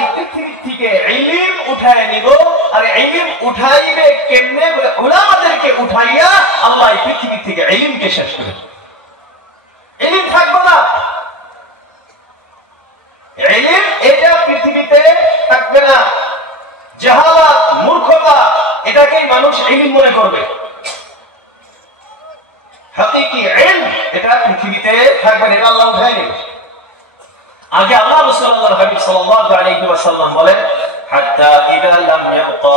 এই পৃথিবী থেকে ইলম উঠায় নিব। আর ইলম উঠাইবে কেমনে? বলে উলামাদেরকে উঠাইয়া আল্লাহ এই পৃথিবী থেকে ইলমকে শেষ করে দেবে। ইলম থাকবে না, ইলম এটা পৃথিবীতে থাকবে না। জাহালাত, মূর্খতা, এটাকেই মানুষ ইলম মনে করবে। হাকিকি ইলম এটা পৃথিবীতে থাকবে না, এটা আল্লাহ উঠায় নেবে। আগে আল্লাহ রাসূল আল্লাহর হাবিব সাল্লাল্লাহু আলাইহি ওয়াসাল্লাম বলেন, হাত্তা ইযা লাম ইয়াবকা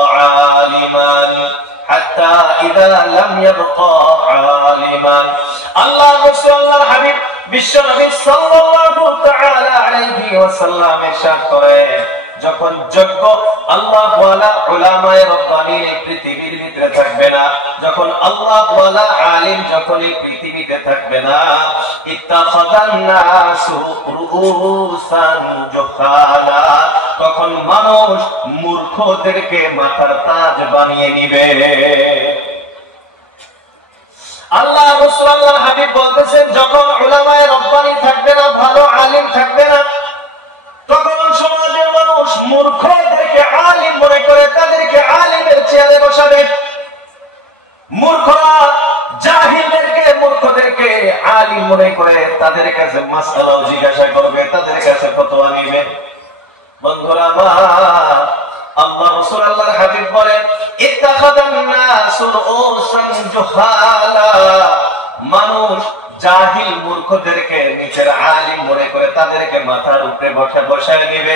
আলিমান, হাত্তা ইযা লাম ইয়াবকা আলিমান। আল্লাহ রাসূল আল্লাহর হাবিব বিশ্ব নবী সাল্লাল্লাহু তাআলা আলাইহি ওয়াসাল্লাম ইরশাদ করেন, যখন যোগ্য আল্লাহ ওয়ালা উলামায়ে রব্বানী এই পৃথিবীর ভিতরে থাকবে না, যখন আল্লাহ ওয়ালা আলিম যখন এই পৃথিবীতে থাকবে না, ইত্তাখাযান নাসু রুউসান জুহালা, তখন মানুষ মূর্খদেরকে মাথার তাজ বানিয়ে নিবে। আল্লাহ রাসূল আল্লাহর হাবিব বলতেছেন, যখন উলামায়ে রব্বানী থাকবে না, ভালো আলিম থাকবে না, তখন সমাজের মানুষ মূর্খদেরকে আলিম মনে করে তাদেরকে আলিমের চেয়ারে বসাবে। মূর্খরা জাহিলদেরকে, মূর্খদেরকে আলিম মনে করে তাদের কাছে মাসআলা জিজ্ঞাসা করবে, তাদের কাছে ফতোয়া নেবে। বন্ধুরা আমার, আল্লাহ রাসূল আল্লাহর হাবিব বলেন, ইত্তাখাযান নাসু রুউসান জুহালা, মানুষ জাহিল মূর্খদেরকে নিজের আলিম মনে করে তাদেরকে মাথার উপরে বসায় নেবে।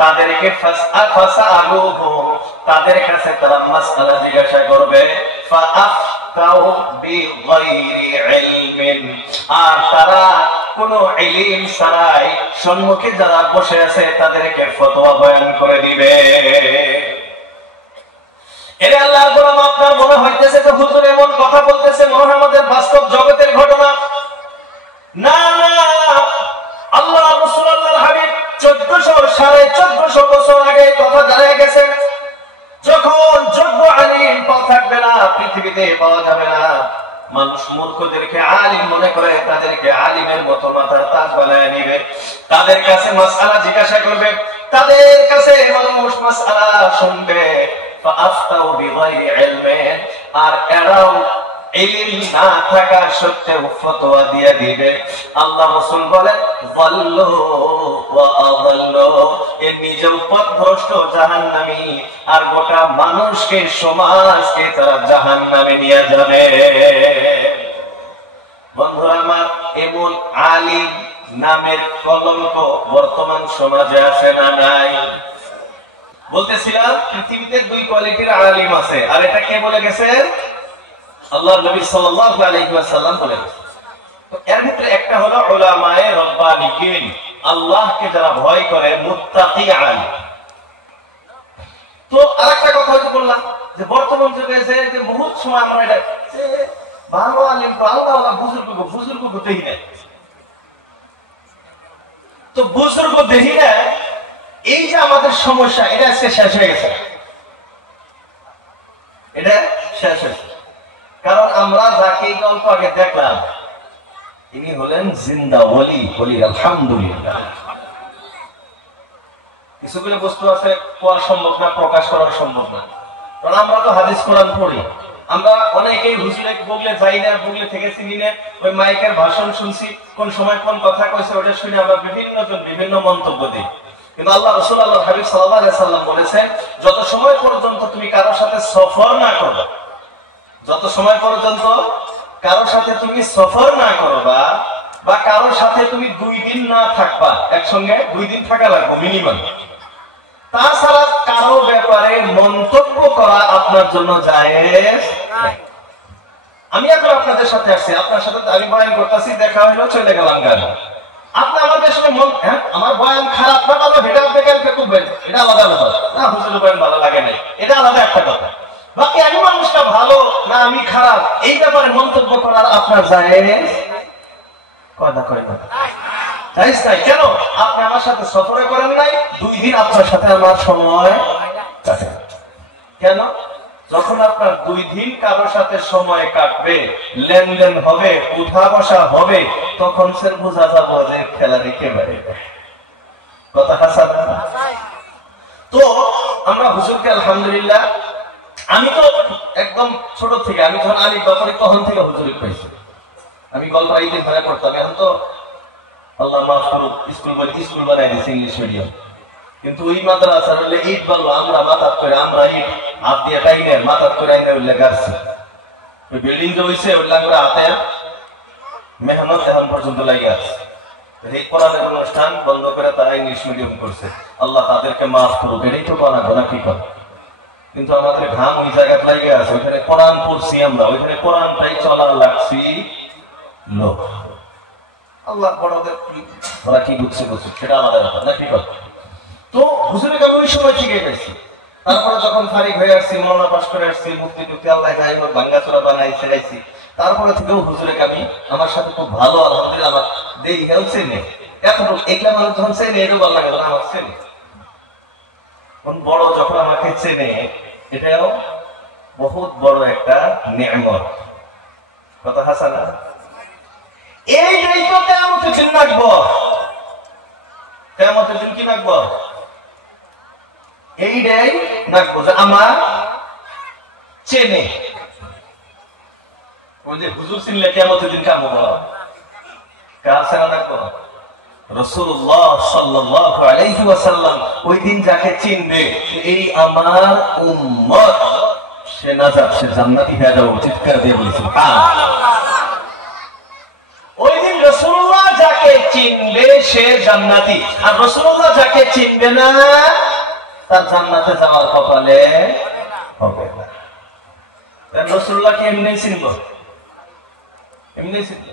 তাদেরকে ফাসআলুহু, তাদের কাছে তারা মাসআলা জিজ্ঞাসা করবে, ফাআফতাউ বিগাইরি ইলমিন, আর তারা কোনো ইলম ছাড়াই সম্মুখে যারা বসে আছে তাদেরকে ফতোয়া বয়ান করে দিবে। এটা আল্লাহর গোলাম, আপনার মনে হইতেছে যে হুজুর এমন কথা বলতেছে, মনে হয় আমাদের বাস্তব জগতের ঘটনা। না না, আল্লাহ রাসূল আল্লাহর হাবিব 1400 বছর আগে কথা জানিয়ে গেছেন, যখন যোগ্য আলিম থাকবে না, পৃথিবীতে পাওয়া যাবে না, মানুষ মূর্খদেরকে আলিম মনে করে তাদেরকে আলিমের মতো মাথার তাজ বানায় নিবে। তাদের কাছে মাসআলা জিজ্ঞাসা করবে, তাদের কাছে মানুষ মাসআলা শুনবে। ফাআফতাউ বিগাইরি ইলমিন, আর এরাও ইলম না থাকা সত্ত্বেও ফতোয়া দিয়ে দিবে। আল্লাহ রাসূল বলেন, যাল্লু ওয়া আযাল্লু, এ নিজেও পথভ্রষ্ট জাহান্নামী, আর গোটা মানুষকে, সমাজকে তারা জাহান্নামে নিয়ে যাবে। বন্ধুরা আমার, এমন আলিম নামের কলঙ্ক বর্তমান সমাজে আছে না নাই? বলতেছিলাম পৃথিবীতে দুই কোয়ালিটির আলিম আছে, আর এটা কে বলে গেছেন? আল্লাহর নবী সাল্লাল্লাহু আলাইহি ওয়াসাল্লাম বলে গেছেন। তো এর ভিতরে একটা হলো উলামায়ে রব্বানিয়িন, আল্লাহকে যারা ভয় করে, মুত্তাকি আলিম। তো আরেকটা কথা হয়তো বললাম যে বর্তমান যুগে যে বহুত সময় আমরা এটা ভালো আলিম, আল্লাহওয়ালা বুজুর্গ দেখি না, তো বুজুর্গ দেখি না, এই যে আমাদের সমস্যা, এটা আজকে শেষ হয়ে গেছে, এটা শেষ হয়েছে। কারণ আমরা যাকে অল্প আগে দেখলাম, তিনি হলেন জিন্দা ওলি, বলি আলহামদুলিল্লাহ। কিছুগুলো বস্তু আছে কোয়া সম্ভব না, প্রকাশ করা সম্ভব না, কারণ আমরা তো হাদিস কোরআন পড়ি। আমরা অনেকেই হুজুরে বগলে যাই না, বগলে থেকে চিনি না, ওই মাইকের ভাষণ শুনছি, কোন সময় কোন কথা কইছে ওটা শুনে আমরা বিভিন্ন জন বিভিন্ন মন্তব্য দিই। কিন্তু আল্লাহ রাসূল আল্লাহর হাবিব সাল্লাল্লাহু আলাইহি সাল্লাম বলেছেন, যত সময় পর্যন্ত তুমি কারোর সাথে সফর না করবে, যত সময় পর্যন্ত কারোর সাথে তুমি সফর না করবা, বা কারোর সাথে তুমি 2 দিন না থাকবা, একসঙ্গে 2 দিন থাকা লাগবে মিনিমাম, তাছাড়া কারো ব্যাপারে মন্তব্য করা আপনার জন্য জায়েজ নাই। আমি এখন আপনাদের সাথে আসছি, আপনার সাথে আমি বয়ান করতেছি, দেখা হইলো, চলে গেলাম গান। আপনি আমাদের সাথে আমার বয়ান খারাপ না ভালো, এটা আপনি কালকে করবেন, এটা আলাদা ব্যাপার। না হুজুরের বয়ান ভালো লাগে নাই, এটা আলাদা একটা কথা। বাকি আমি মানুষটা ভালো না আমি খারাপ, এই ব্যাপারে মন্তব্য করার আপনার জায়েজ কথা কয় না, জায়েজ নাই। কেন? আপনি আমার সাথে সফরে করেন নাই, 2 দিন আপনার সাথে আমার সময় কাটে। কেন? যখন আপনার 2 দিন কারোর সাথে সময় কাটবে, লেনদেন হবে, উঠা বসা হবে, তখন সে বোঝা যাবো যে খেলা রেখে বেড়ে কথা হাসান। আলহামদুলিল্লাহ আমি তো একদম ছোট থেকে, আমি যখন আলী ব্যাপারে তখন থেকে হুজুরি পাইছি। আমি গল্পাইতে ঘরে পড়তাম, এখন তো আল্লাহ মাফ করুক স্কুল বানাই দিয়েছে ইংলিশ মিডিয়াম। কিন্তু ওই মাদ্রাসা হলে ইট বালু আমরা মাথাত করে, আমরা ইট হাত দিয়ে টাইনের মাথাত করে আইনে উল্লেখ আসছি। ওই বিল্ডিং যে হয়েছে ওইটা আমরা হাতে মেহনত এখন পর্যন্ত লাগে আছে। এই কোরআনের অনুষ্ঠান বন্ধ করে তারা ইংলিশ মিডিয়াম করছে, আল্লাহ তাদেরকে মাফ করুক। এটাই তো বানাবো না কি করে, কিন্তু আমাদের ঘাম ওই জায়গায় লাগে আছে। ওইখানে কোরআন পড়ছি আমরা, ওইখানে কোরআনটাই চলা লাগছি লোক। আল্লাহ বড়দের ওরা কি বুঝছে সেটা আমাদের ব্যাপার না কি করে। তো হুজুরের কাছে ওই সময় শিখে গেছি। তারপরে যখন ফারিক হয়ে আসছি, মৌলানা পাশ করে আসছি, মুক্তি টুক্তি আল্লাহ খাই ভাঙ্গাচোরা বানাই ছেড়াইছি, তারপরে থেকেও হুজুরের কামি আমার সাথে খুব ভালো, আলহামদুলিল্লাহ। আমার দেরি হেউ চেনে এতটুকু, এগুলা মানুষ যখন চেনে এটু ভালো লাগে না, আমার চেনে বড় যখন আমাকে চেনে, এটাও বহুত বড় একটা নিয়ামত। কথা হাসানা এইটাই তো কিয়ামতের দিন রাখবো। কিয়ামতের দিন কি রাখবো? এইটাই রাখবো যে আমার চেনে। ওই যে হুজুর চিনলে কিয়ামতের দিন কাম হবে, কার চেনা রাখবো? রাসূলুল্লাহ সাল্লাল্লাহু আলাইহি ওয়াসাল্লাম ওই দিন যাকে চিনবে এই আমার উম্মত, সে নাজাত, সে জান্নাতি হয়ে যাবে। চিৎকার দিয়ে বলি সুবহানাল্লাহ। ওই দিন রাসূলুল্লাহ যাকে চিনবে সে জান্নাতি, আর রাসূলুল্লাহ যাকে চিনবে না তার জান্নাতে যাওয়ার কপালে হবে না। তাই রাসূলুল্লাহকে এমনি চিনব, এমনি চিনব।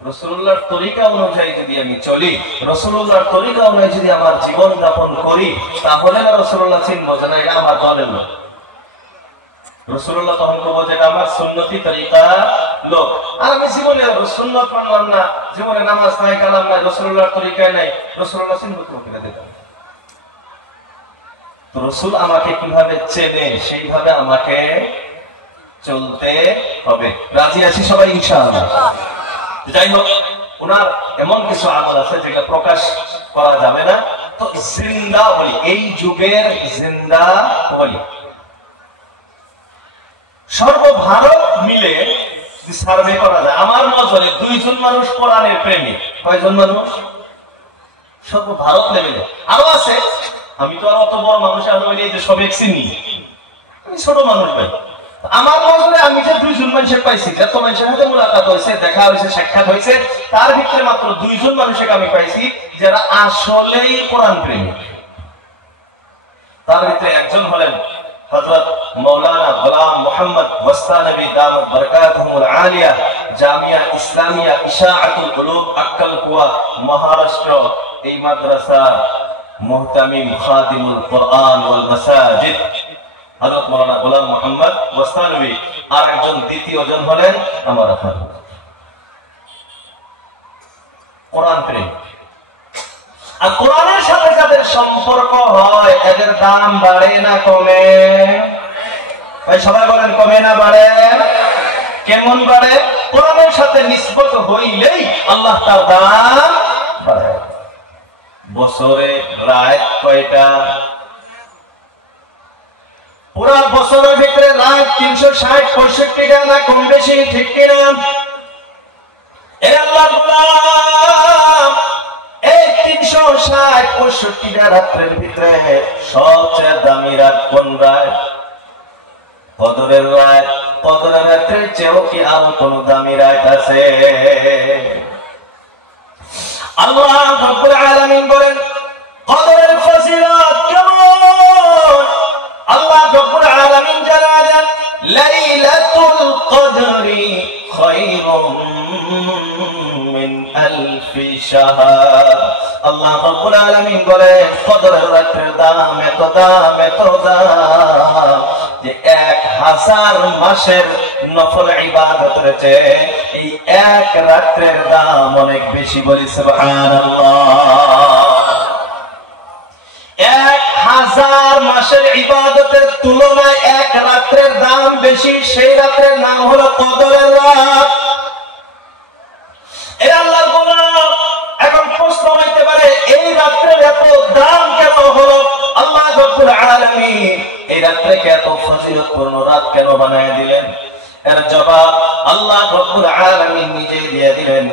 রাসূলুল্লাহর তরিকা অনুযায়ী যদি আমি চলি, রাসূলুল্লাহর তরিকা অনুযায়ী যদি আমার জীবন যাপন করি, তাহলে না রাসূলুল্লাহ চিনব যে না এটা আমার দলের লোক। রাসূলুল্লাহ তখন বলবো যে এটা আমার সুন্নতি তরিকা লোক। আর আমি জীবনে সুন্নত মানলাম না, জীবনে নামাজ নাই, কালাম নাই, রাসূলুল্লাহর তরিকায় নাই, রাসূলুল্লাহ চিনব কিভাবে দিতাম? তো রাসূল আমাকে কিভাবে চেনে সেইভাবে আমাকে চলতে হবে। রাজি আছি সবাই ইনশাআল্লাহ? যাই হোক, ওনার এমন কিছু আমল আছে যেটা প্রকাশ করা যাবে না। তো জিন্দা বলি, এই যুগের জিন্দা বলি। সর্বভারত মিলে সার্ভে করা যায়, আমার নজরে 2 জন মানুষ কোরআনের প্রেমিক। কয়জন মানুষ? সর্বভারত লেভেলে। আরো আছে, আমি তো আর অত বড় মানুষ যে সব চিনি, আমি ছোট মানুষ ভাই। আমার নজরে আমি যে 2 জন মানুষের পাইছি, যত মানুষের সাথে মুলাকাত হয়েছে, দেখা হয়েছে, সাক্ষাৎ হয়েছে, তার ভিতরে মাত্র 2 জন মানুষকে আমি পাইছি যারা আসলেই কোরআন প্রেমিক। তার ভিতরে একজন হলেন হযরত মাওলানা গোলাম মোহাম্মদ ওয়াস্তানবী দামাত বারাকাতুহুল আলিয়া, জামিয়া ইসলামিয়া ইশাআতুল উলুম আক্কালকুয়া, মহারাষ্ট্র। এই মাদ্রাসা মুহতামিম খাদিমুল কোরআন ওয়াল মাসাজিদ হযরত মাওলানা গোলাম মোহাম্মদ ওয়াস্তানবী। আর একজন দ্বিতীয়জন হলেন আমার আফাদ কোরআন প্রেমিক। আর কোরআনের সাথে যাদের সম্পর্ক হয় এদের দাম বাড়ে না কমে? ভাই সবাই বলেন কমে না বাড়ে? কেমন বাড়ে? কোরআনের সাথে নিসবত হইলেই আল্লাহ তার দাম বাড়ায়। বছরে রাত কয়টা? পুরা বছরের ভিতরে রাত 360-65টা না কম বেশি, ঠিক কিনা? এ আল্লাহর গোলাম, এই 360-65টা রাত্রের ভিতরে সবচেয়ে দামি রাত কোন রাত? কদরের রাত। কদরের রাতের চেয়েও কি আরো কোন দামি রাত আছে? আল্লাহ রাব্বুল আলামিন বলেন কদরের ফজিলত কেমন? আল্লাহ রাব্বুল আলামিন জানালেন লাইলাতুল কদরি খায়রুম মিন আলফি শাহর। আল্লাহ রাব্বুল আলামিন বলেন কদরের রাতের দাম এত দাম, এত দাম যে 1000 মাসের নফল ইবাদতের চেয়ে এই এক রাতের দাম অনেক বেশি। বলি সুবহানাল্লাহ। 1000 মাসের ইবাদতের তুলনায় এক রাতের দাম বেশি। সেই রাতের নাম হলো কদরের রাত। এ আল্লাহর গোলাম, এখন প্রশ্ন হইতে পারে এই রাতের এত দাম কেন হলো? আল্লাহ রাব্বুল আলামিন রাত্রিকে এত ফজিলতপূর্ণ রাত কেন বানায় দিলেন? এর জবাব আল্লাহ রব্বুল আলামিন নিজে দিয়ে দিলেন,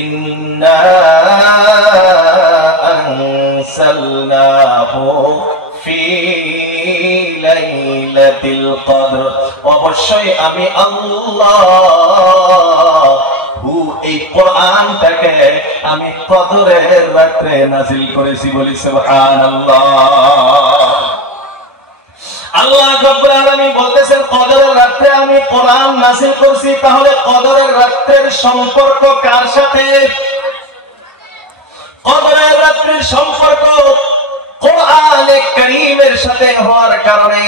ইন্না আনসালনাহু ফি লাইলাতিল কদর, অবশ্যই আমি আল্লাহ এই কোরআনটাকে আমি কদরের রাতে নাযিল করেছি, বলি সুবহানাল্লাহ। আল্লাহ রাব্বুল আলামিন বলতেছেন কদরের রাতে আমি কোরআন নাযিল করেছি। তাহলে কদরের রাতের সম্পর্ক কার সাথে? কদরের রাতের সম্পর্ক কোরআনে কারীমের সাথে হওয়ার কারণে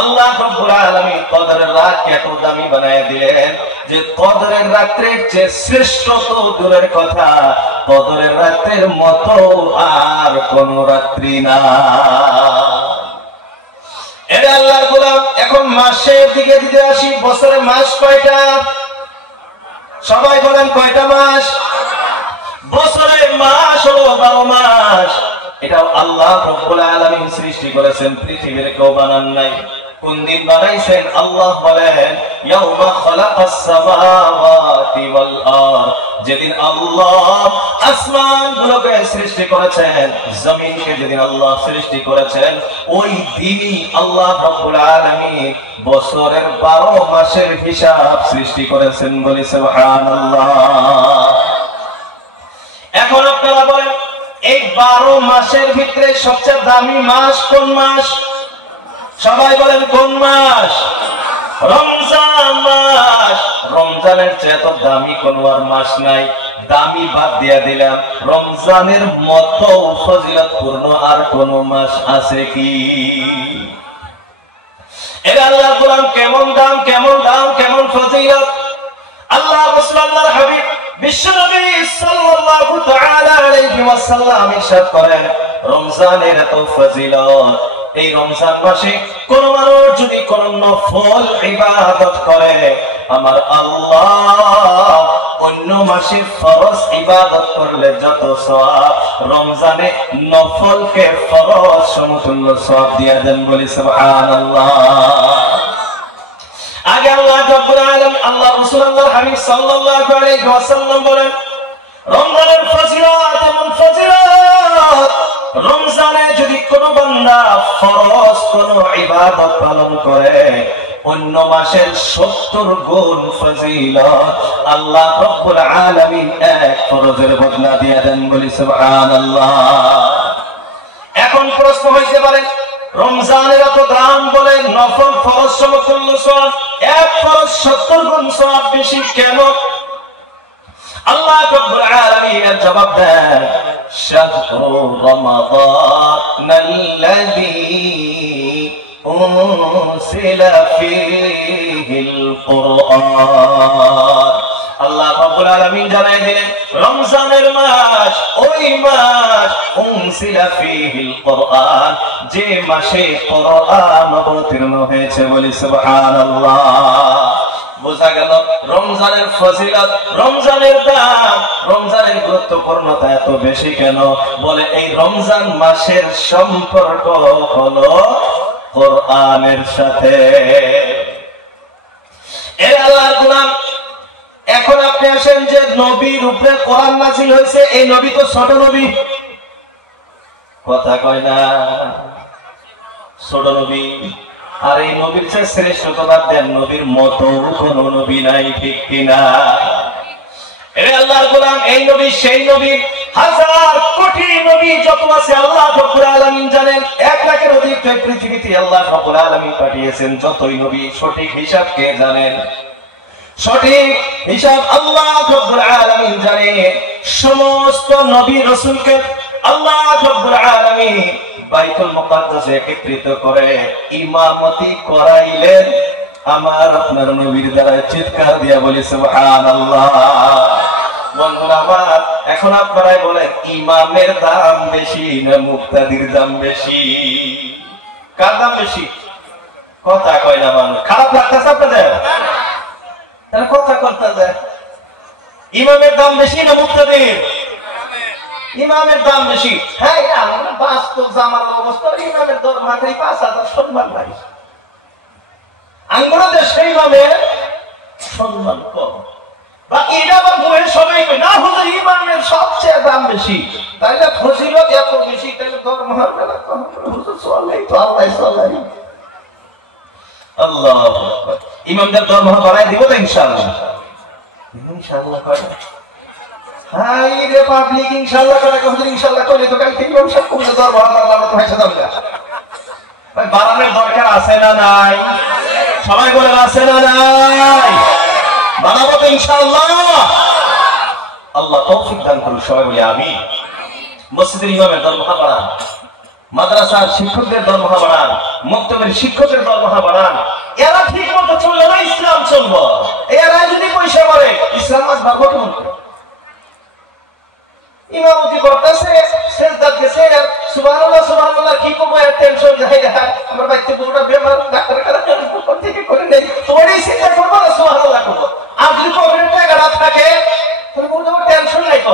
আল্লাহ রাব্বুল আলামিন কদরের রাতকে এত দামি বানায় দিলেন যে কদরের রাতের যে শ্রেষ্ঠ তো দূরের কথা, কদরের রাতের মতো আর কোন রাত্রি না। এরা আল্লাহর গোলাম। এখন মাসের দিকে দিতে আসি। বছরে মাস কয়টা? সবাই বলেন কয়টা মাস? বছরে মাস হলো 12 মাস। এটাও আল্লাহ রাব্বুল আলামিন সৃষ্টি করেছেন, পৃথিবীর কেউ বানান নাই। কোন দিন বানাইছেন? আল্লাহ বলেন ইয়াউমা খালাকাস সামাওয়াতি ওয়াল আরদ, যেদিন আল্লাহ আসমানগুলোকে সৃষ্টি করেছেন, জমিনকে যেদিন আল্লাহ সৃষ্টি করেছেন, ওই দিনই আল্লাহ রাব্বুল আলামিন বছরের 12 মাসের হিসাব সৃষ্টি করেছেন, বলি সুবহানাল্লাহ। এখন আপনারা বলেন এই 12 মাসের ভিতরে সবচেয়ে দামি মাস কোন মাস? সবাই বলেন কোন মাস? রমজান মাস। রমজানের চেয়ে তো দামি কোন আর মাস নাই। দামি বাদ দিয়া দিলাম, রমজানের মতো ফজিলতপূর্ণ আর কোন মাস আছে কি? এর আল্লাহর কোরআন কেমন দাম, কেমন দাম, কেমন ফজিলত! আল্লাহ রাসূল আল্লাহর হাবিব বিশ্বনবী সাল্লাল্লাহু তাআলা আলাইহি ওয়াসাল্লাম ইরশাদ করেন, রমজানের এত ফজিলত, এই রমজান মাসে কোন মানুষ যদি কোন নফল ইবাদত করে, আমার আল্লাহ অন্য মাসে ফরজ ইবাদত করলে যত সওয়াব, রমজানে নফলকে ফরজ সমতুল্য সওয়াব দিয়ে দেন, বলি সুবহানাল্লাহ। আগে আল্লাহ রাব্বুল আলামিন আল্লাহ রাসূল আল্লাহর হাবিব সাল্লাল্লাহু আলাইহি ওয়াসাল্লাম বলেন, রমজানের ফজিলত এমন ফজিলত, রমজানে যদি কোন বান্দা ফরজ কোন ইবাদত পালন করে, অন্য মাসের 70 গুণ ফজিলত আল্লাহ রাব্বুল আলামিন এক ফরজের বদলা দিয়ে দেন, বলি সুবহানাল্লাহ। এখন প্রশ্ন হইতে পারে, রমজানের এত দাম বলে নফল ফরজ সমতুল্য সওয়াব, এক ফরজ 70 গুণ সওয়াব বেশি কেন? আল্লাহ রাব্বুল আলামিন এর জবাব দেন, শাহরু রমাদানাল্লাযী উনসিলা ফীহিল কুরআন। আল্লাহ রাব্বুল আলামিন জানাই দিলেন, রমজানের মাস ওই মাস উনসিলা ফীহিল কুরআন, যে মাসে কোরআন অবতীর্ণ হয়েছে, বলি সুবহানাল্লাহ। বোঝা গেল রমজানের ফজিলত, রমজানের দাম, রমজানের গুরুত্বপূর্ণতা এত বেশি কেন? বলে এই রমজান মাসের সম্পর্ক হলো কোরআনের সাথে। এ আল্লাহর গোলাম। এখন আপনি আসেন যে নবীর উপরে কোরআন নাযিল হয়েছে, এই নবী তো ছোট নবী, কথা কয় না, ছোট নবী। আর এই নবীর চেয়ে শ্রেষ্ঠতা দেন নবীর মতো কোন নবী নাই, ঠিক কিনা? এরে আল্লাহর গোলাম, এই নবী সেই নবী, হাজার কোটি নবী যত আছে আল্লাহ রাব্বুল আলামিন জানেন। 1 লাখের অধিক পৃথিবীতে আল্লাহ রাব্বুল আলামিন পাঠিয়েছেন, যতই নবী সঠিক হিসাব কে জানেন? সঠিক হিসাব আল্লাহ রাব্বুল আলামিন জানেন। সমস্ত নবী রাসূলকে আল্লাহ রাব্বুল আলামিন বাইতুল মুকাদ্দাসে একত্রিত করে ইমামতি করাইলেন আমার আপনার নবীর দ্বারা। চিৎকার দিয়া বলি সুবহানাল্লাহ। বন্ধুরা আমার, এখন আপনারাই বলেন, ইমামের দাম বেশি না মুক্তাদির দাম বেশি? কার দাম বেশি? কথা কয় না মানুষ। খারাপ লাগতেছে আপনাদের? তাহলে কথা করতে যায়, ইমামের দাম বেশি না মুক্তাদির? ইমামের দাম বেশি। হ্যাঁ, বাস্তব জামার অবস্থা, ইমামের দর মাত্রই 5000 সম্মান নাই। আঙ্গুরা দেশে ইমামের সম্মান কম, বা এটা আবার বইয়ে সবাই না হুজুর ইমামের সবচেয়ে দাম বেশি, তাইলে ফজিলত এত বেশি, তাইলে ধর্ম হবে না। হুজুর চলেই তো, আল্লাহ চলে। আল্লাহ ইমামদের ধর্ম বাড়াই দিব তো ইনশাআল্লাহ। ইনশাআল্লাহ করে হাই রে পাবলিক, ইনশাআল্লাহ করে। হুজুর ইনশাআল্লাহ করে তো কালকে ইমাম সাহেব কোন ধর্ম আল্লাহ তো ভাইসা দাও না। ভাই বাড়ানোর দরকার আছে না নাই? সবাই বলে আছে না নাই? বাড়াবো তো ইনশাআল্লাহ। আল্লাহ তৌফিক দান করুন, সবাই বলি আমিন। মসজিদের ইমামের দরমহা বাড়ান, মাদ্রাসার শিক্ষকদের দরমহা বাড়ান, মক্তবের শিক্ষকদের দরমহা বাড়ান। এরা ঠিক মতো চললে না ইসলাম চলবো। এরা যদি পয়সা করে ইসলাম আজ বাড়বো কেমন? ইমামতি করতেছে, সেজদা দিতেছে, সুবহানাল্লাহ সুবহানাল্লাহ কি করব, এর টেনশন যায় না। আমার বাচ্চা পুরোটা বেমার, ডাক্তার কাছে কোন থেকে করে নেই, তোরই চিন্তা করব না, সুবহানাল্লাহ করব। আর যদি পকেটে টাকা না থাকে তাহলে বলতে আমার টেনশন নাই, তো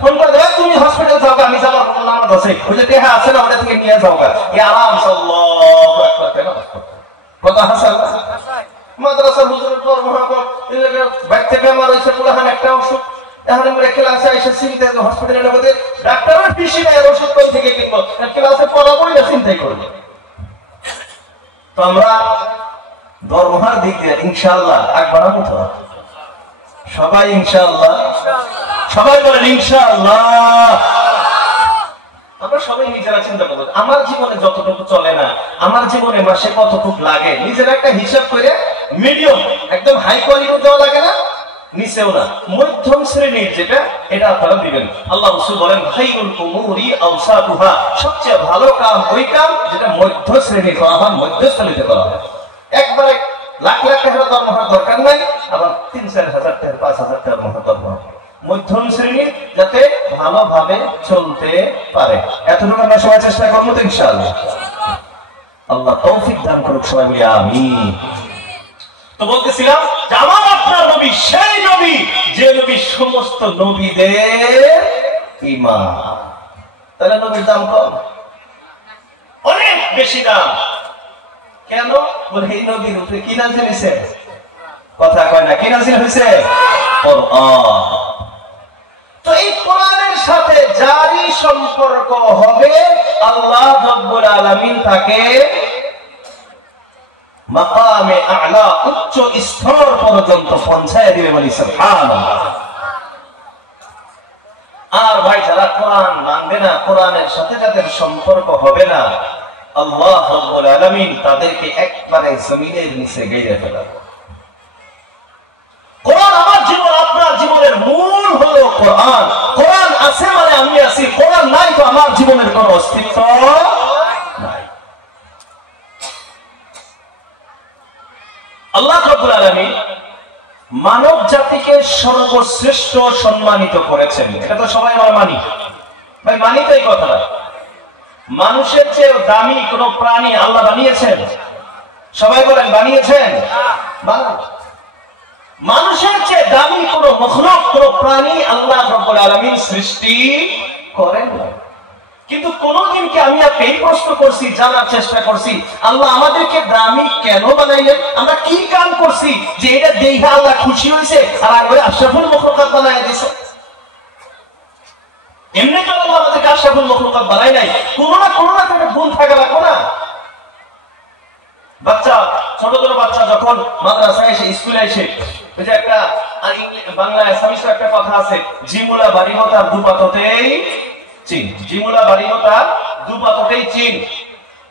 ফোন করে দেবে তুমি হসপিটাল যাও, আমি যাবার নামাজ আছে, ওই যে টাকা আছে না ওটা থেকে নিয়ে যাও, এই আরাম আল্লাহু আকবার। কেন কথা হাসান মাদ্রাসার হুজুরের পর মহাপর বাচ্চা বেমার হয়েছে, পুরাহান একটা অসুখ, এখন আমরা ক্লাসে এসে চিন্তা হসপিটালের মধ্যে ডাক্তারের ফিসি নেই, ওষুধ কোন থেকে কিনবো, ক্লাসে পড়াবোই না, চিন্তাই করবো। তো আমরা দরমহার দিক দিয়ে ইনশাআল্লাহ আগ বাড়াবো তো সবাই, ইনশাআল্লাহ সবাই বলেন ইনশাআল্লাহ। আমরা সবাই নিজেরা চিন্তা করবো, আমার জীবনে যতটুকু চলে না, আমার জীবনে মাসে কতটুকু লাগে, নিজের একটা হিসাব করে মিডিয়াম, একদম হাই কোয়ালিটি দেওয়া লাগে না, নিচেও না, মধ্যম শ্রেণীর যেটা, এটা আপনারা দিবেন। আল্লাহ রাসূল বলেন খায়রুল উমুরি আওসাতুহা, সবচেয়ে ভালো কাম ওই কাম যেটা মধ্য শ্রেণী করা হয়, মধ্যস্থলিতে করা হয়। একবারে লাখ লাখ টাকার দরমহার দরকার নাই, আবার ৩-৪ হাজার টাকা ৫,০০০ টাকার মতো দরমহা, মধ্যম শ্রেণীর যাতে ভালোভাবে চলতে পারে। এতটুকু আমরা সবাই চেষ্টা করবো তো ইনশাআল্লাহ। আল্লাহ তৌফিক দান করুক, সবাই বলি আমিন। তো বলতেছিলাম যে আমার আপনার নবী সেই নবী যে নবী সমস্ত নবীদের ইমাম। তাহলে নবীর দাম কম, অনেক বেশি দাম। কেন? বলে এই নবীর উপরে কি নাজিল হয়েছে? কথা কয় না, কি নাজিল হয়েছে? কোরআন। তো এই কোরআনের সাথে যারই সম্পর্ক হবে আল্লাহ রাব্বুল আলামিন তাকে মাকামে আ'লা, উচ্চ স্তর পর্যন্ত পৌঁছায় দিবে, বলি সুবহানাল্লাহ। আর ভাই যারা কোরআন মানবে না, কোরআনের সাথে যাদের সম্পর্ক হবে না, আল্লাহ রাব্বুল আলামিন তাদেরকে একবারে জমিনের নিচে গেড়ে ফেলবে। কোরআন আমার জীবন, আপনার জীবনের মূল হলো কোরআন। কোরআন আছে মানে আমি আছি, কোরআন নাই তো আমার জীবনের কোনো অস্তিত্ব নাই। আল্লাহ রাব্বুল আলামিন মানব জাতিকে সর্বশ্রেষ্ঠ সম্মানিত করেছেন, এটা তো সবাই আমরা মানি। ভাই মানি তো এই কথাটা। মানুষের চেয়ে দামি কোন প্রাণী আল্লাহ বানিয়েছেন? সবাই বলেন বানিয়েছেন। মানুষের চেয়ে দামি কোন মখলুক, কোন প্রাণী আল্লাহ রাব্বুল আলামিন সৃষ্টি করেন। কিন্তু কোনদিন কি আমি আপনি প্রশ্ন করছি, জানার চেষ্টা করছি আল্লাহ আমাদেরকে দামি কেন বানাইলেন? আমরা কি কাম করছি যে এটা দেখে আল্লাহ খুশি হয়েছে আর আগে আশরাফুল মখলুকাত বানায় দিয়েছে? এমনি তো আল্লাহ আমাদেরকে আশরাফুল মখলুকাত বানায় নাই, কোনো না একটা গুণ থাকা লাগবে না? বাচ্চা, ছোট ছোট বাচ্চা যখন মাদ্রাসায় এসে, স্কুলে এসে, ওই যে একটা বাংলা এসামিসে একটা কথা আছে, জিমুলা বাড়িমতার দুপাততেই চিন, জিমুলা বাড়িমতার দুপাততেই চিন।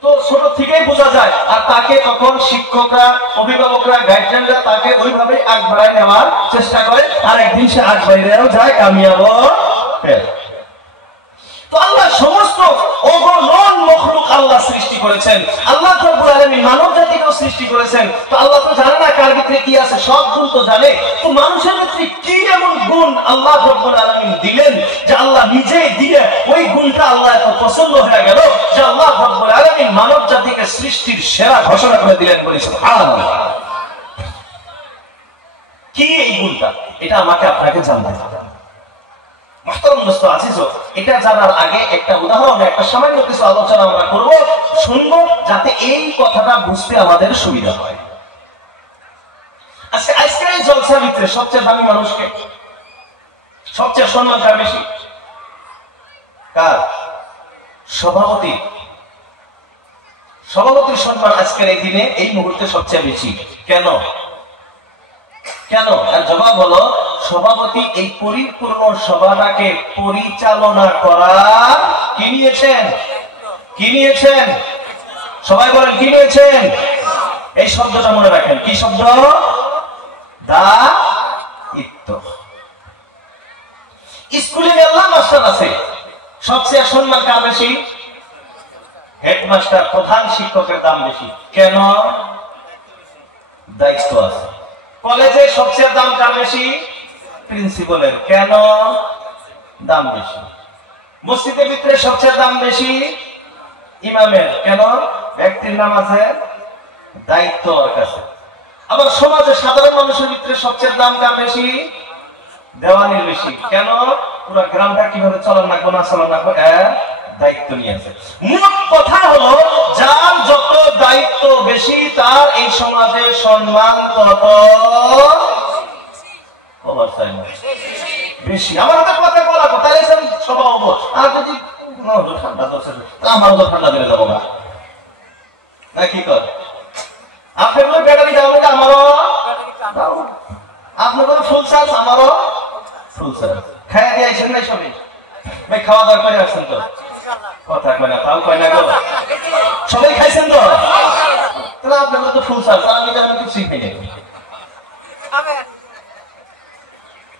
তো ছোট থেকেই বোঝা যায়, আর তাকে তখন শিক্ষকরা, অভিভাবকরা, গার্জিয়ানরা তাকে ওইভাবে আগ বাড়ায় নেওয়ার চেষ্টা করে, আর একদিন সে আগ বাইরেও যায়, কামিয়াব হয়। তো আল্লাহ সমস্ত অগণন মখলুক আল্লাহ সৃষ্টি করেছেন। আল্লাহ রাব্বুল আলামিন মানব জাতিকেও সৃষ্টি করেছেন। তো আল্লাহ তো জানে না কার ভিতরে কি আছে, সব গুণ তো জানে। তো মানুষের ভিতরে কি এমন গুণ আল্লাহ রাব্বুল আলামিন দিলেন যে আল্লাহ নিজেই দিয়ে ওই গুণটা আল্লাহ এত পছন্দ হয়ে গেল যে আল্লাহ রাব্বুল আলামিন মানব জাতিকে সৃষ্টির সেরা ঘোষণা করে দিলেন, বলি সুবহানাল্লাহ। কি এই গুণটা? এটা আমাকে আপনাকে জানতে হবে। এটা জানার আগে একটা উদাহরণ, একটা সামান্য কিছু আলোচনা আমরা করব, শুনবো, যাতে এই কথাটা বুঝতে আমাদের সুবিধা হয়। আল্লাহ রাব্বুল আলামিন আজকে আজকের এই জলসার ভিতরে সবচেয়ে দামি মানুষকে, সবচেয়ে সম্মান কার বেশি? কার? সভাপতি। সভাপতির সম্মান আজকের এই দিনে এই মুহূর্তে সবচেয়ে বেশি। কেন? কেন? আর জবাব হলো, সভাপতি এই পরিপূর্ণ সভাটাকে পরিচালনা করার কি নিয়েছেন? কি নিয়েছেন? সবাই বলেন কি নিয়েছেন? এই শব্দটা মনে রাখেন। কি শব্দ? দায়িত্ব। স্কুলে মেলা মাস্টার আছে, সবচেয়ে সম্মান কার বেশি? হেডমাস্টার, প্রধান শিক্ষকের দাম বেশি। কেন? দায়িত্ব আছে। কলেজে সবচেয়ে দাম কার বেশি? প্রিন্সিপালের। কেন? দাম বেশি। মসজিদের ভিতরে সবচেয়ে দাম বেশি ইমামের। কেন? ব্যক্তির নামাজে দায়িত্ব ওর কাছে। আবার সমাজে সাধারণ মানুষের ভিতরে সবচেয়ে দাম কার বেশি? দেওয়ানির বেশি। কেন? পুরো গ্রামটা কিভাবে চলার লাগবে না চলার লাগবে দায়িত্ব নিয়েছে। মূল কথা হলো, যার যত দায়িত্ব বেশি তার এই সমাজে সম্মান তত বেশি। আমার হাতে কথা বলা তাহলে সভা হবো, আর যদি ঠান্ডা আমারও তো ঠান্ডা দিলে যাবো না, কি কর? আপনার কোনো ব্যাটারি দাও না, আমারও আপনার কোনো ফুল চার্জ, আমারও ফুল চার্জ। খাইয়া দিয়ে আইসেন নাই সবাই? ভাই খাওয়া দাওয়া করে আসছেন তো? কথা কয় না, তাও কয় না গো। সবাই খাইছেন তো? তাহলে আপনার তো ফুল চার্জ, আমি তো কিছুই খাই নাই।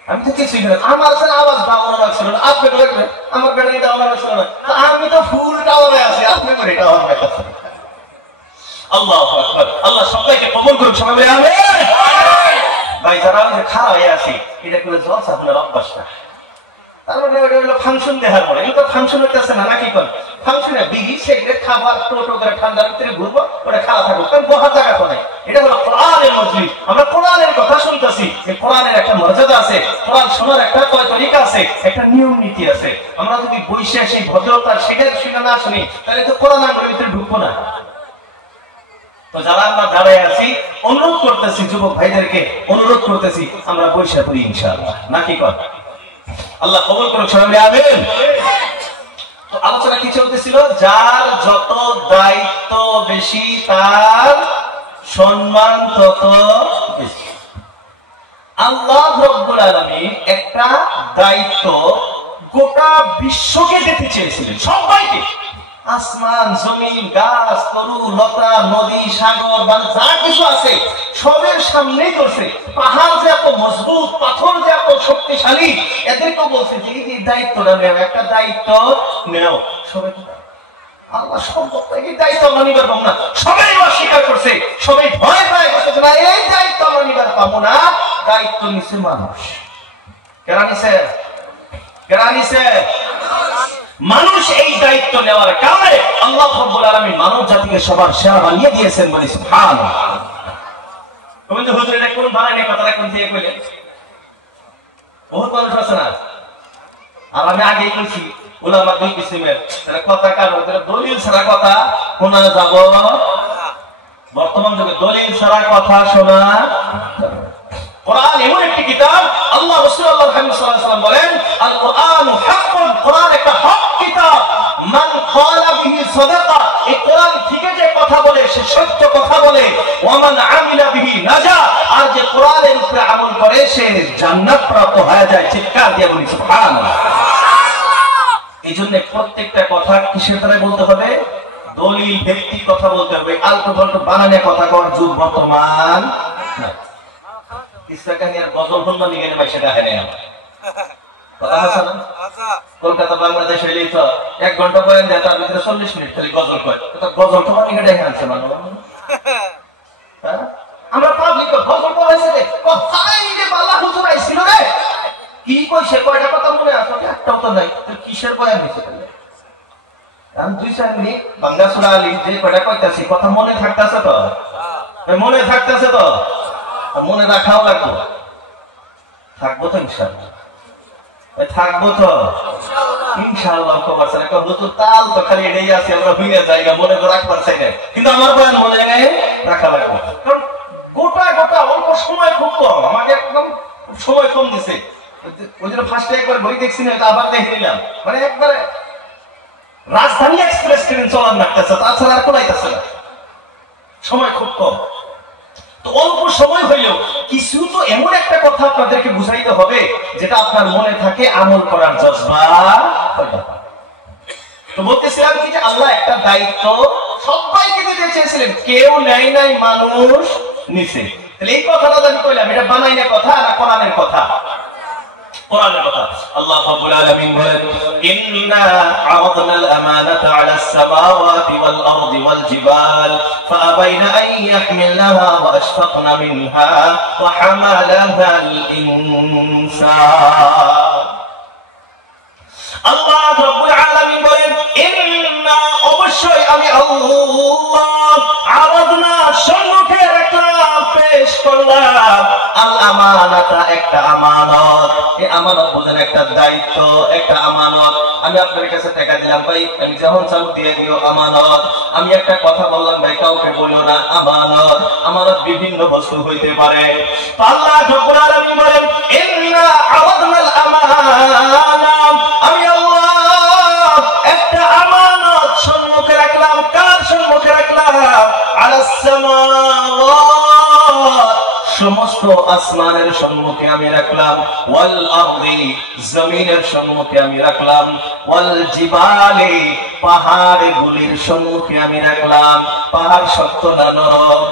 আমি তো কিছুই খাই না। আমার আওয়াজ ডাউন লাগছিল না, আপনি করে আমার ব্যাটারি ডাউন লাগছিল না, আমি তো ফুল টাওয়ারে আছি, আপনি করে টাওয়ার পাইতেছেন। আল্লাহু আকবার। আল্লাহ সবাইকে কবুল করুক। সবাই বলে আমিন। ভাই যারা খাওয়া হয়ে আছি, এটা করে জলসা আপনার অভ্যাসটা। তার মানে ওটা হলো ফাংশন দেখার পরে, এটা ফাংশন হইতেছে না, নাকি কোন ফাংশনে বিড়ি সিগারেট খাবার টোটো করে ঠান্ডার ভিতরে ঘুরবো, ওটা খাওয়া থাকবো, কারণ বহার জায়গা তো নাই। এটা হলো কোরআনের মজলিস। আমরা কোরআনের কথা শুনতেছি, এই কোরআনের একটা মর্যাদা আছে, কোরআন শোনার একটা তরিকা আছে, একটা নিয়ম নীতি আছে। আমরা যদি বৈশে সেই ভদ্রতার সেটার শুনে না শুনি, তাহলে তো কোরআন আমাদের ভিতরে ঢুকবো না। তো যারা আমরা দাঁড়ায় আছি, অনুরোধ করতেছি যুবক ভাইদেরকে, অনুরোধ করতেছি আমরা বৈশা করি ইনশাআল্লাহ, নাকি কর? আল্লাহ কবুল করুক। সবাই আমিন। তো আলোচনা কি চলতেছিল? যার যত দায়িত্ব বেশি তার সম্মান তত বেশি। আল্লাহ রাব্বুল আলামিন একটা দায়িত্ব গোটা বিশ্বকে দিতে চেয়েছিলেন, সবাইকে। আসমান, জমিন, গাছ, তরু, লতা, নদী, সাগর, যা কিছু আছে সবের সামনেই করছে। পাহাড় যে এত মজবুত, পাথর যে এত শক্তিশালী, এদেরকেও বলছে যে এই দায়িত্বটা নেও, একটা দায়িত্ব নেও। সবাই আল্লাহ সম্ভব এই দায়িত্ব আমরা নিবার পাবো না, সবাই অস্বীকার করছে, সবাই ভয় পায় করছে না, এই দায়িত্ব আমরা নিবার পাবো না। দায়িত্ব নিছে মানুষ। কেন নিছে? কেন নিছে? মানুষ এই দায়িত্ব নেওয়ার কারণে আল্লাহ রাব্বুল আলামিন মানব জাতিকে সবার সেরা বানিয়ে দিয়েছেন। বলি সুবহানাল্লাহ। তুমি তো হুজুর এটা কোন বানায় নাই, কথাটা কোন থেকে কইলেন? বহুত মানুষ আছে না? আর আমি আগেই বলছি উলামা দুই কিসিমের, কথা কার দলিল ছাড়া কথা শোনা যাব। বর্তমান যুগে দলিল ছাড়া কথা শোনা। কোরআন এমন একটি কিতাব, আল্লাহ রাসূলুল্লাহ মুহাম্মদ সাল্লাল্লাহু আলাইহি ওয়াসাল্লাম বলেন আল কোরআন হাক্কুন, কোরআন একটা হক কিতাব। মান ক্বালা বিহি সাদাকা, এই কোরআন থেকে যে কথা বলে সে সত্য কথা বলে। ওয়া মান আমিলা বিহি নাজা, আর যে কোরআনের উপরে আমল করে সে জান্নাত প্রাপ্ত হয়ে যায়। চিৎকার দিয়ে বলি সুবহানাল্লাহ। এইজন্য প্রত্যেকটা কথা কিসের দ্বারা বলতে হবে? দলিল ভিত্তিক কথা বলতে হবে। আলতু ফালতু বানানে কথা কর যুগ বর্তমান না। কলকাতা বাংলাদেশ হইলেই তো 1 ঘন্টা বয়ান দেয়, তার ভিতরে 40 মিনিট খালি গজল কয়। গজল তো মানে দেখে আনছে মানুষ। আমরা পাবলিক গজল পড়াইছে রে, কোথায় রে বালা হুজুর আইছিল রে, কি কইছে, কয়টা কথা মনে আছে? একটাও তো নাই। তো কিসের বয়ান হইছে? আমি 2-4 মিনিট বাংলা সূরা আলী যে কয়টা কইতাছি কথা মনে থাকতাছে তো? মনে থাকতাছে তো? মনে রাখাও লাগবে। থাকবো তো ইনশাআল্লাহ, থাকবো তো ইনশাআল্লাহ। তাল তো খালি এটাই আছে, আমরা ভিড়ে জায়গা মনে তো রাখবার চাই না, কিন্তু আমার বয়ান মনে রাখা লাগবে। কারণ গোটা গোটা অল্প সময় খুব বই দেখছি না, এটা আবার দেখে নিলাম, মানে একবারে রাজধানী এক্সপ্রেস ট্রেন চলার লাগতেছে, তাছাড়া আর কোনাইতেছে না, সময় খুব কম। তো অল্প সময় হইলেও কিছু তো এমন একটা কথা আপনাদেরকে বুঝাইতে হবে যেটা আপনার মনে থাকে, আমল করার জজবা। তো বলতেছিলাম কি যে আল্লাহ একটা দায়িত্ব সবাইকে দিতে চেয়েছিলেন, কেউ নেয় নাই, মানুষ নিছে। তাহলে এই কথাটা আমি কইলাম, এটা বানাই না কথা না কোরআনের কথা? কোরআনের কথা। আল্লাহ রাব্বুল আলামিন বলেন, ইন্না আরাদনাল আমানাতা আলাস সামাওয়াতি ওয়াল আরদি ওয়াল জিবাল ফাআবাইনা আন ইয়াহমিলনাহা ওয়া আশফাকনা মিনহা ওয়া হামালাহাল ইনসান। আল্লাহ রাব্বুল আলামিন বলেন, ইন্না, অবশ্যই আমি আল্লাহ, আরাদনা, সম্মুখে রাখলাম, পেশ করলাম, আল আমানাতা, একটা আমানত। এই আমানত বুঝেন একটা দায়িত্ব, একটা আমানত। আমি আপনার কাছে টাকা দিলাম, ভাই আমি যখন চাও দিয়ে দিও, আমানত। আমি একটা কথা বললাম, ভাই কাউকে বলিও না, আমানত। আমানত বিভিন্ন বস্তু হইতে পারে। আল্লাহ রাব্বুল আলামিন বলেন, ইন্না আরাদনাল আমানা, আমি আল্লাহ একটা আমানত সম্মুখে রাখলাম। কার সম্মুখে রাখলাম? আলাস সামাওয়াত, সমস্ত আসমানের সম্মুখে আমি রাখলাম, ওয়াল আরদি, জমিনের সম্মুখে আমি রাখলাম, ওয়াল জিবালি, পাহাড়গুলির সম্মুখে আমি রাখলাম। পাহাড় শক্ত না নরম?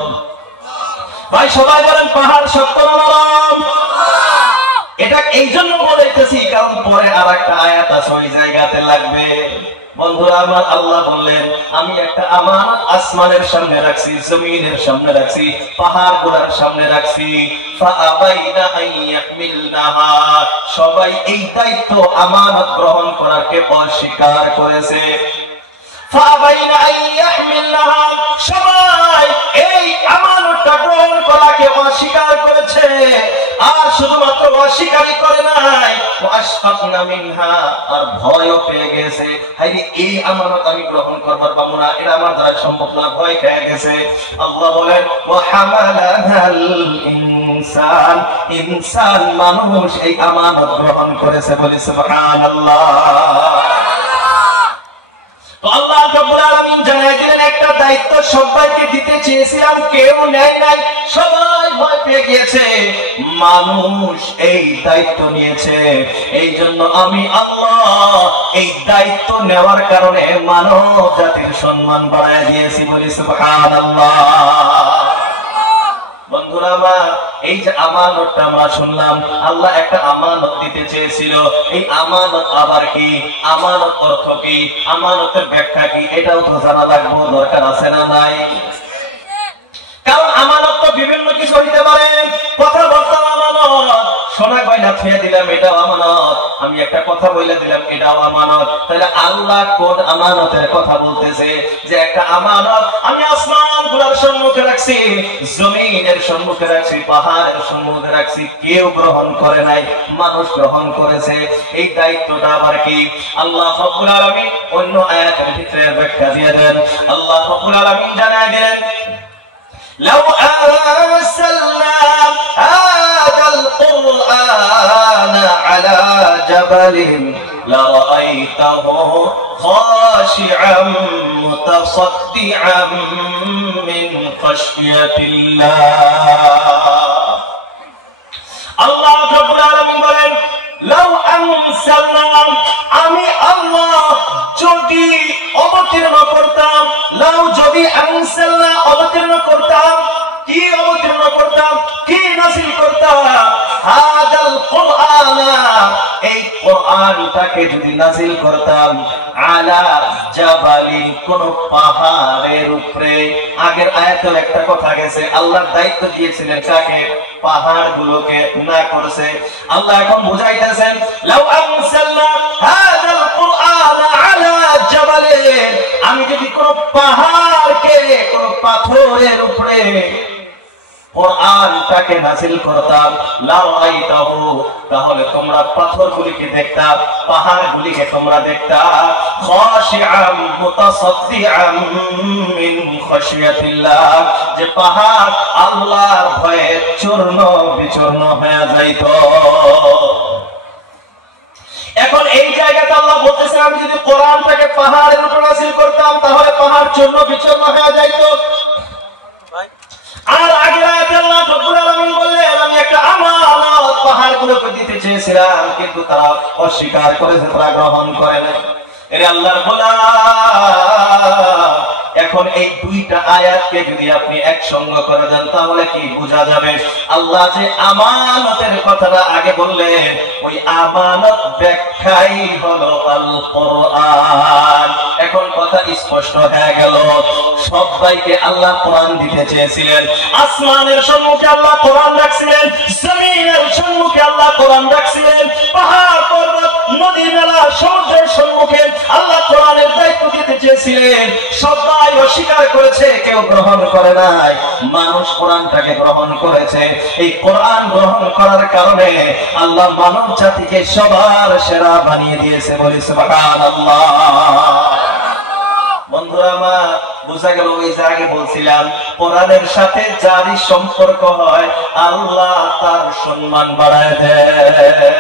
ভাই সবাই বলেন, পাহাড় শক্ত না নরম? এটা এই জন্য বলাইতেছি কারণ পরে আর একটা আয়াত আছে ওই জায়গাতে লাগবে। বন্ধুরা আমার, আল্লাহ বললেন আমি একটা আমানত আসমানের সামনে রাখছি, জমিনের সামনে রাখছি, পাহাড় গুলার সামনে রাখছি। ফাআবাইনা আন ইয়াহমিলনাহা, সবাই এই দায়িত্ব আমানত গ্রহণ করাকে অস্বীকার করেছে। ফাআবাইনা আন ইয়াহমিলনাহা, সবাই এই আমানতটা গ্রহণ করাকে অস্বীকার করেছে। আর শুধুমাত্র অস্বীকারই করে নাই, ওয়াশফাকনা মিনহা, আর ভয়ও পেয়ে গেছে, আরে এই আমানত আমি গ্রহণ করবার পাবো না, এটা আমার দ্বারা সম্ভব না, ভয় পেয়ে গেছে। আল্লাহ বলেন, ওয়া হামালাহাল ইনসান, ইনসান মানুষ এই আমানত গ্রহণ করেছে, বলি সুবহানাল্লাহ। তো আল্লাহ রাব্বুল আলামিন জানাই দিলেন একটা দায়িত্ব সবাইকে দিতে চেয়েছিলাম, কেউ নেয় নাই, সবাই ভয় পেয়ে গিয়েছে, মানুষ এই দায়িত্ব নিয়েছে। এই জন্য আমি আল্লাহ এই দায়িত্ব নেওয়ার কারণে মানব জাতির সম্মান বাড়ায় দিয়েছি, বলি সুবহানাল্লাহ। বন্ধুরা আমার, এই যে আমানতটা আমরা শুনলাম, আল্লাহ একটা আমানত দিতে চেয়েছিল। এই আমানত আবার কি? আমানত অর্থ কি? আমানতের ব্যাখ্যা কি? এটাও তো জানা লাগবে, দরকার আছে না নাই? কারণ আমানত তো বিভিন্ন কিছু হইতে পারে। কথাবার্তা আমানত, সোনা গয়না ছুঁয়ে দিলাম, এটাও আমানত। আমি একটা কথা বলে দিলাম, এটাও আমানত। তাহলে আল্লাহ কোন আমানতের কথা বলতেছে? যে একটা আমানত আমি আসমান গুলার সম্মুখে রাখছি, জমিনের সম্মুখে রাখছি, পাহাড়ের সম্মুখে রাখছি, কেউ গ্রহণ করে নাই, মানুষ গ্রহণ করেছে। এই দায়িত্বটা আবার কি? আল্লাহ রাব্বুল আলামিন অন্য আয়াতের ভিতরে ব্যাখ্যা দিয়ে দেন। আল্লাহ রাব্বুল আলামিন জানায় দিলেন, لو أنزلنا هذا القرآن على جبل لرأيته خاشعا متصدعا من خشية الله। الله رب العالمين বলেন, لو أنزلنا, আমি আল্লাহ যদি অবতীর্ণ করতাম, লাউ যদি আনসালনা অবতীর্ণ করতাম, কি অবতীর্ণ করতাম, কি নাযিল করতাম, হাদাল কুরআন, এই কুরআনটাকে যদি নাযিল করতাম, আলা জাবালি, কোন পাহাড়ের উপরে। আগের আয়াতে একটা কথা গেছে, আল্লাহর দায়িত্ব দিয়েছিলেন কাকে? পাহাড়গুলোকে না করছে। আল্লাহ এখন বুঝাইতেছেন, লাউ আনসালনা হাদাল কুরআন আলা জাবালি, আমি যদি কোন পাহাড়কে, কোন পাথরের উপরে কুরআনটাকে নাযিল করতাম, লারাইতাহু, তাহলে তোমরা পাথরগুলিকে দেখতা, পাহাড়গুলিকে তোমরা দেখতা, খাশিআম মুতাসাদ্দিআম মিন খাশিয়াতিল্লাহ, যে পাহাড় আল্লাহর ভয়ে চূর্ণ বিচূর্ণ হয়ে যাইত। এখন এই জায়গাতে আল্লাহ বলতেছে আমি যদি কোরআনটাকে পাহাড়ের উপর নাযিল করতাম তাহলে পাহাড় চূর্ণ বিচূর্ণ হয়ে যাইতো। আর আগের আয়াতে আল্লাহ রাব্বুল আলামিন বললেন আমি একটা আমানত পাহাড়গুলোকে দিতে চেয়েছিলাম কিন্তু তারা অস্বীকার করেছে, তারা গ্রহণ করে না। এরে আল্লাহর গোলাম, এখন এই দুইটা আয়াতকে যদি আপনি একসঙ্গে করে দেন তাহলে কি বোঝা যাবে? আল্লাহ যে আমানতের কথাটা আগে বললেন ওই আমানত ব্যাখ্যাই হলো আল কোরআন। এখন কথা স্পষ্ট হয়ে গেল, সবাইকে আল্লাহ কোরআন দিতে চেয়েছিলেন। আসমানের সম্মুখে আল্লাহ কোরআন রাখছিলেন, জমিনের সম্মুখে আল্লাহ কোরআন রাখছিলেন, পাহাড় পর্বত নদী নালা সমুদ্রের সম্মুখে আল্লাহ কোরআনের দায়িত্ব দিতে চেয়েছিলেন। সবাই অস্বীকার করেছে, কেউ গ্রহণ করে নাই। মানুষ কোরআনটাকে গ্রহণ করেছে। এই কোরআন গ্রহণ করার কারণে আল্লাহ মানব জাতিকে সবার সেরা বানিয়ে দিয়েছে। বলি সুবহানাল্লাহ। বন্ধুরা আমার বোঝা গেল, ওই যে আগে বলছিলাম কোরআনের সাথে যারই সম্পর্ক হয় আল্লাহ তার সম্মান বাড়ায় দেয়।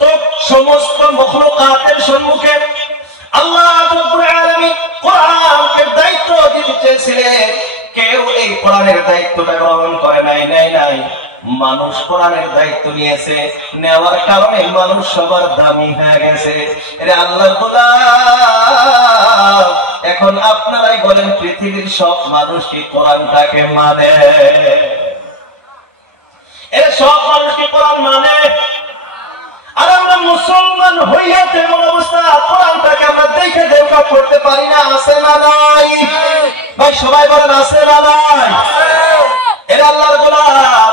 তো সমস্ত মখলুকাতের সম্মুখে আল্লাহ রাব্বুল আলামিন কোরআনকে দায়িত্ব দিতে চেয়েছিলেন, কেউ এই কোরআনের দায়িত্বটা গ্রহণ করে নাই। মানুষ কোরআনের দায়িত্ব নিয়েছে, নেওয়ার কারণে মানুষ সবার দামি হয়ে গেছে। এটা আল্লাহর গোলাম। এখন আপনারাই বলেন পৃথিবীর সব মানুষ কি কোরআনটাকে মানে? এর সব মানুষ কি কোরআন মানে? আর আমরা মুসলমান হইয়া তেমন অবস্থা কোরআনটাকে আমরা দেখে দেখা করতে পারি না। আছে না নাই? ভাই সবাই বলেন আছে না নাই? এটা আল্লাহর গোলাম।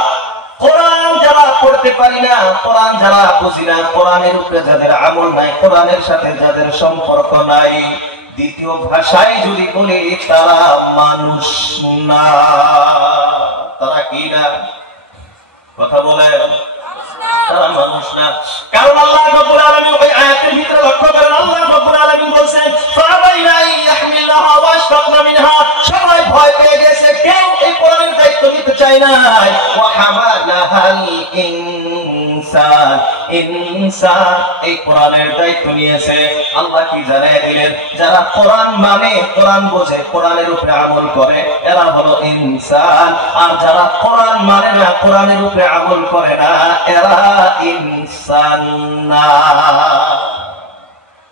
কোরআন যারা পড়তে পারি না, কোরআন যারা বুঝি না, কোরআনের উপরে যাদের আমল নাই, কোরআনের সাথে যাদের সম্পর্ক নাই, দ্বিতীয় ভাষায় যদি বলি তারা মানুষ না। তারা কি না? কথা বলে তারা মানুষ না। কারণ আল্লাহ রাব্বুল আলামিন ওই আয়াতের ভিতরে লক্ষ্য করেন, আল্লাহ রাব্বুল আলামিন বলেন ফাবাইনা ইয়াহমিলহা ওয়াশফাকনা মিনহা, সবাই ভয় পেয়ে গেছে, কেউ এই কোরআনের দায়িত্ব নিতে চায় না। ওয়া হামালাহাল ইনসান, ইনসান এই কোরআনের দায়িত্ব নিয়েছে। আল্লাহ কি জানায় দিলেন? যারা কোরআন মানে, কোরআন বোঝে, কোরআনের উপরে আমল করে, এরা হলো ইনসান। আর যারা কোরআন মানে না, কোরআনের উপরে আমল করে না, এরা ইনসান না।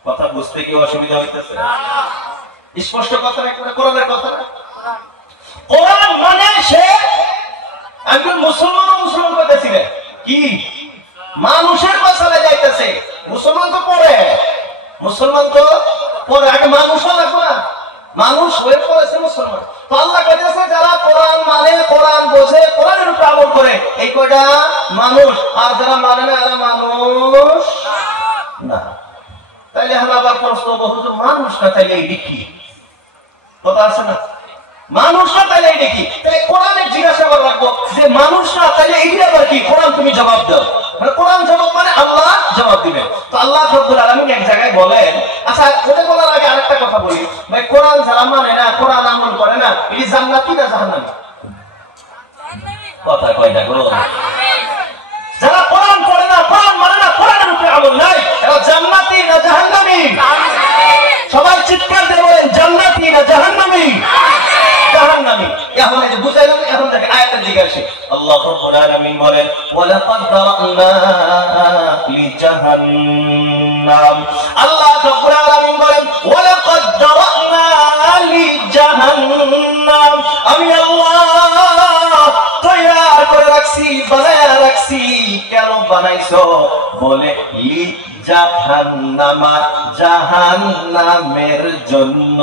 কথা বুঝতে কি অসুবিধা হইতেছে? স্পষ্ট কথা, একটা কোরআনের কথা। কোরআন মানে সে একজন মুসলমান করতেছিলেন কি মানুষের বাসায় যাইতেছে। মুসলমান তো পড়ে, আগে মানুষও লাগবে না, মানুষ হয়ে পড়েছে মুসলমান। তো আল্লাহ কইতেছে যারা কোরআন মানে, কোরআন বোঝে, কোরআনের উপর আমল করে, এই কয়টা মানুষ। আর যারা মানে না এরা মানুষ না। তাইলে আবার প্রশ্ন, বহুত মানুষ না, তাইলে এই কি কথা আছে না? মানুষ না তাইলে এই কি? তাহলে কোরআনে জিজ্ঞাসা করা রাখবো যে মানুষ না তাইলে এই আবার কি? কোরআন তুমি জবাব দাও। মানে কোরআন জবাব মানে আল্লাহ জবাব দিবেন। তো আল্লাহ রাব্বুল আলামিন এক জায়গায় বলেন, আচ্ছা ওটা বলার আগে আরেকটা কথা বলি ভাই, কোরআন যারা মানে না, কোরআন আমল করে না, এই জান্নাতি না জাহান্নামী? কথা কয়টা গো? যারা কোরআন পড়ে না, কোরআন মানে না, কোরআনের উপরে আমল নাই, এরা জান্নাতি না জাহান্নামী? সবাই চিৎকার দিয়ে বলেন জান্নাতি না জাহান্নামী? জাহান্নামী। এখন এই যে বুঝাইলাম, এখন দেখেন আয়াতের দিকে আসি। আল্লাহ রাব্বুল আলামিন বলেন ওয়ালাকাদ দারানা লিজাহান্নাম, আল্লাহ রাব্বুল আলামিন বলেন ওয়ালাকাদ দারানা লিজাহান্নাম, আমি আল্লাহ তৈয়ার করে রাখছি, বানায়া রাখছি। কেন বানাইছো? বলে লি জাহান্নামা, জাহান্নামের জন্য।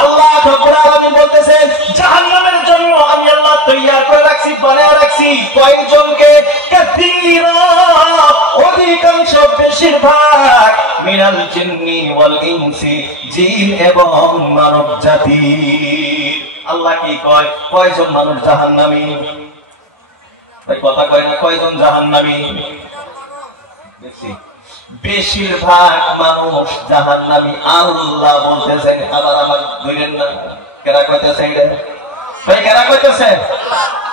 আল্লাহ রাব্বুল আলামিন বলতেছেন জাহান্নামের জন্য আমি আল্লাহ তৈয়ার করে রাখছি, বানায় রাখছি। কয়েকজনকে? কাসীরা, অধিকাংশ, বেশিরভাগ, মিনাল জিন্নি ওয়াল ইনসি, জিন এবং মানব জাতি। আল্লাহ কি কয়? কয়জন মানুষ জাহান্নামী? ভাই কথা কয় না, কয়জন জাহান্নামী? বেশিরভাগ মানুষ জাহান্নামী। আল্লাহ বলতেছেন, আবার আমার ধরেন না, কেরা কইতেছেন? ভাই কেনা কইতেছে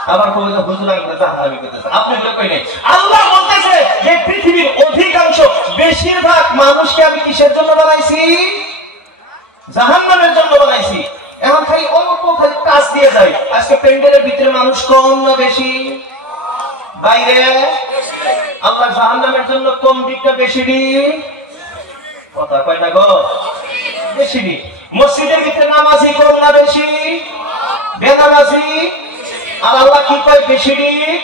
আবার কবিতা হুজুর আঙ্গুলে জাহান্নামী কইতেছে আপনি বলে কই নাই আল্লাহ বলতেছে যে পৃথিবীর অধিকাংশ বেশিরভাগ মানুষকে আমি কিসের জন্য বানাইছি জাহান্নামের জন্য বানাইছি এখন খালি অল্প খালি কাজ দিয়ে যায় আজকে প্যান্ডেলের ভিতরে মানুষ কম না বেশি বাইরে আল্লাহ জাহান্নামের জন্য কম দিকটা বেশি দিক কথা কয় না গো বেশি দিক মসজিদের ভিতরে নামাজি কম না বেশি বেনামাজি আর আল্লাহ কি কয় বেশি দিক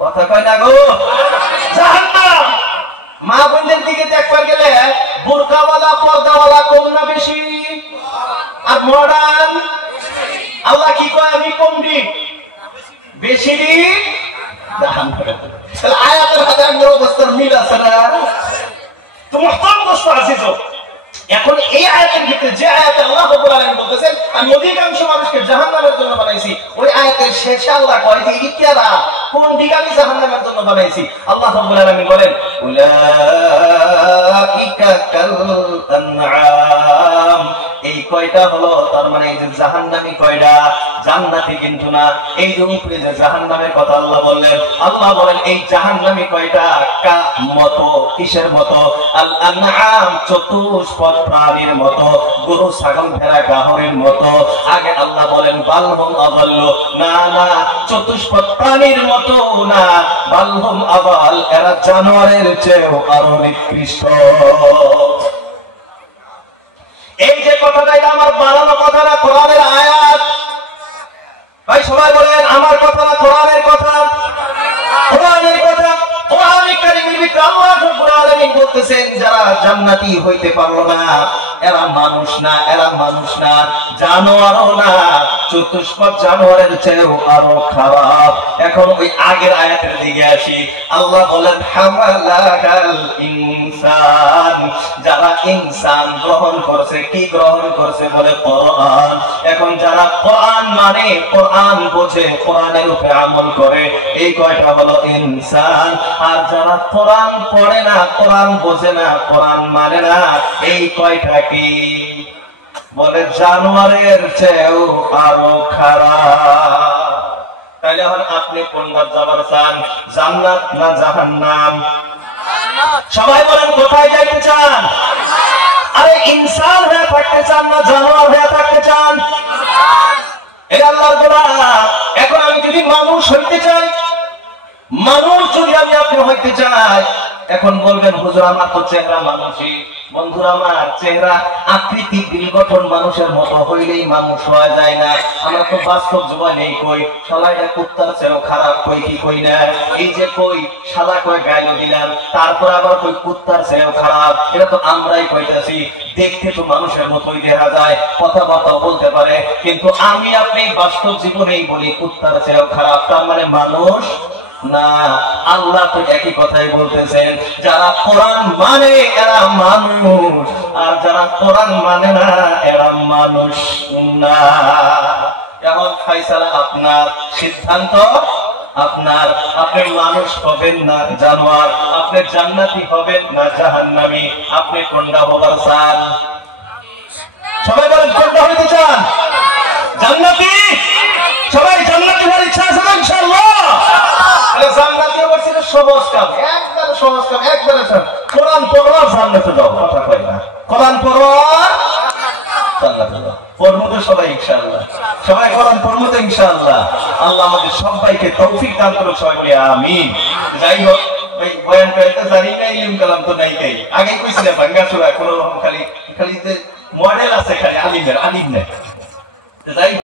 কথা কয় না গো জাহান্নাম মা বোনদের দিকে দেখবার গেলে বুরকাওয়ালা পর্দাওয়ালা কম না বেশি আর মডার্ন আল্লাহ কি কয় আমি কম দিক বেশি দিক আয়াতের সাথে আমার অবস্থার মিল আছে না তো মুহতারাম দোস্ত আজিজ এখন এই আয়াতের ভিতরে যে আয়াতে আল্লাহ রাব্বুল আলামিন বলতেছেন আমি অধিকাংশ মানুষকে জাহান্নামের জন্য বানাইছি ওই আয়াতের শেষে আল্লাহ কয় যে ইতিয়ারা কোন দিকে আমি জাহান্নামের জন্য বানাইছি আল্লাহ রাব্বুল আলামিন বলেন উলাইকা কাল আনআম এই কয়টা হলো তার মানে এই যে জাহান্নামী কয়টা জান্নাতি কিন্তু না এই যে উপরে যে জাহান্নামের কথা আল্লাহ বললেন আল্লাহ বলেন এই জাহান্নামী কয়টা কা মতো কিসের মতো আল আনআম চতুষ্পদ প্রাণীর মতো গরু ছাগল ভেড়া গাহরির মতো আগে আল্লাহ বলেন বালহুম আযাল্লু না না চতুষ্পদ প্রাণীর মতো না বালহুম আযাল এরা জানোয়ারের চেয়েও আরো নিকৃষ্ট এই যে কথাটা এটা আমার বানানো কথা না কোরআনের আয়াত ভাই সবাই বলেন আমার কথা না কোরআনের কথা কোরআনের কথা কোরআনে কারীমের ভিতরে আল্লাহ রাব্বুল আলামিন বলতেছেন যারা জান্নাতি হইতে পারলো না এরা মানুষ না জানোয়ারও না চতুষ্পদ জানোয়ারের চেয়েও আরো খারাপ এখন ওই আগের আয়াতের দিকে আসি আল্লাহ বলেন হামালাকাল ইনসান যারা ইনসান গ্রহণ করছে কি গ্রহণ করছে বলে কোরআন এখন যারা কোরআন মানে কোরআন বোঝে কোরআনের উপরে আমল করে এই কয়টা হলো ইনসান আর যারা কোরআন পড়ে না কোরআন বোঝে না কোরআন মানে না এই কয়টা কি বলে জানোয়ারের চেয়েও আরো খারাপ তাহলে এখন আপনি কোনটা যাবার চান জান্নাত না জাহান্নাম সবাই বলেন কোথায় যাইতে চান আরে ইনসান হয়ে থাকতে চান না জানোয়ার হয়ে থাকতে চান এটা আল্লাহর দোয়া এখন আমি যদি মানুষ হইতে চাই মানুষ যদি আমি আপনি হইতে চাই এখন বলবেন হুজুর আমার তো চেহারা মানুষই বন্ধুরা আমার চেহারা আকৃতি গঠন মানুষের মতো হইলেই মানুষ হওয়া যায় না আমরা তো বাস্তব জীবনে কই শালাইটা কুত্তার চেয়েও খারাপ কই কি কই না এই যে কই শালা কই গাইল দিলাম তারপর আবার কই কুত্তার চেয়েও খারাপ এটা তো আমরাই কইতাছি দেখতে তো মানুষের মতোই দেখা যায় কথাবার্তা বলতে পারে কিন্তু আমি আপনি বাস্তব জীবনেই বলি কুত্তার চেয়েও খারাপ তার মানে মানুষ না আল্লাহ তো একই কথাই বলতেছেন যারা কোরআন মানে এরা মানুষ আর যারা কোরআন মানে না এরা মানুষ না এখন ফায়সালা আপনার সিদ্ধান্ত আপনার আপনি মানুষ হবেন না জানোয়ার আপনি জান্নাতি হবেন না জাহান্নামী আপনি কোনটা হবার চান সবাই বলেন কোনটা হইতে চান জান্নাতি সবাই জান্নাতি হওয়ার ইচ্ছা আছে না ইনশাআল্লাহ জান্নাতি হওয়ার ছিল সহজ কাজ একবারে কোরআন পড়ো জান্নাতে যাও কথা কই না কোরআন পড়ো জান্নাতে যাও পড়বো তো সবাই ইনশাআল্লাহ সবাই কোরআন পড়বো তো ইনশাআল্লাহ আল্লাহ আমাদের সবাইকে তৌফিক দান করুন সবাই বলি আমিন যাই হোক ওই বয়ান করতে জানি না ইলম কালাম তো নাই আগে কইছিলাম ভাঙ্গা চূড়া কোনো খালি খালি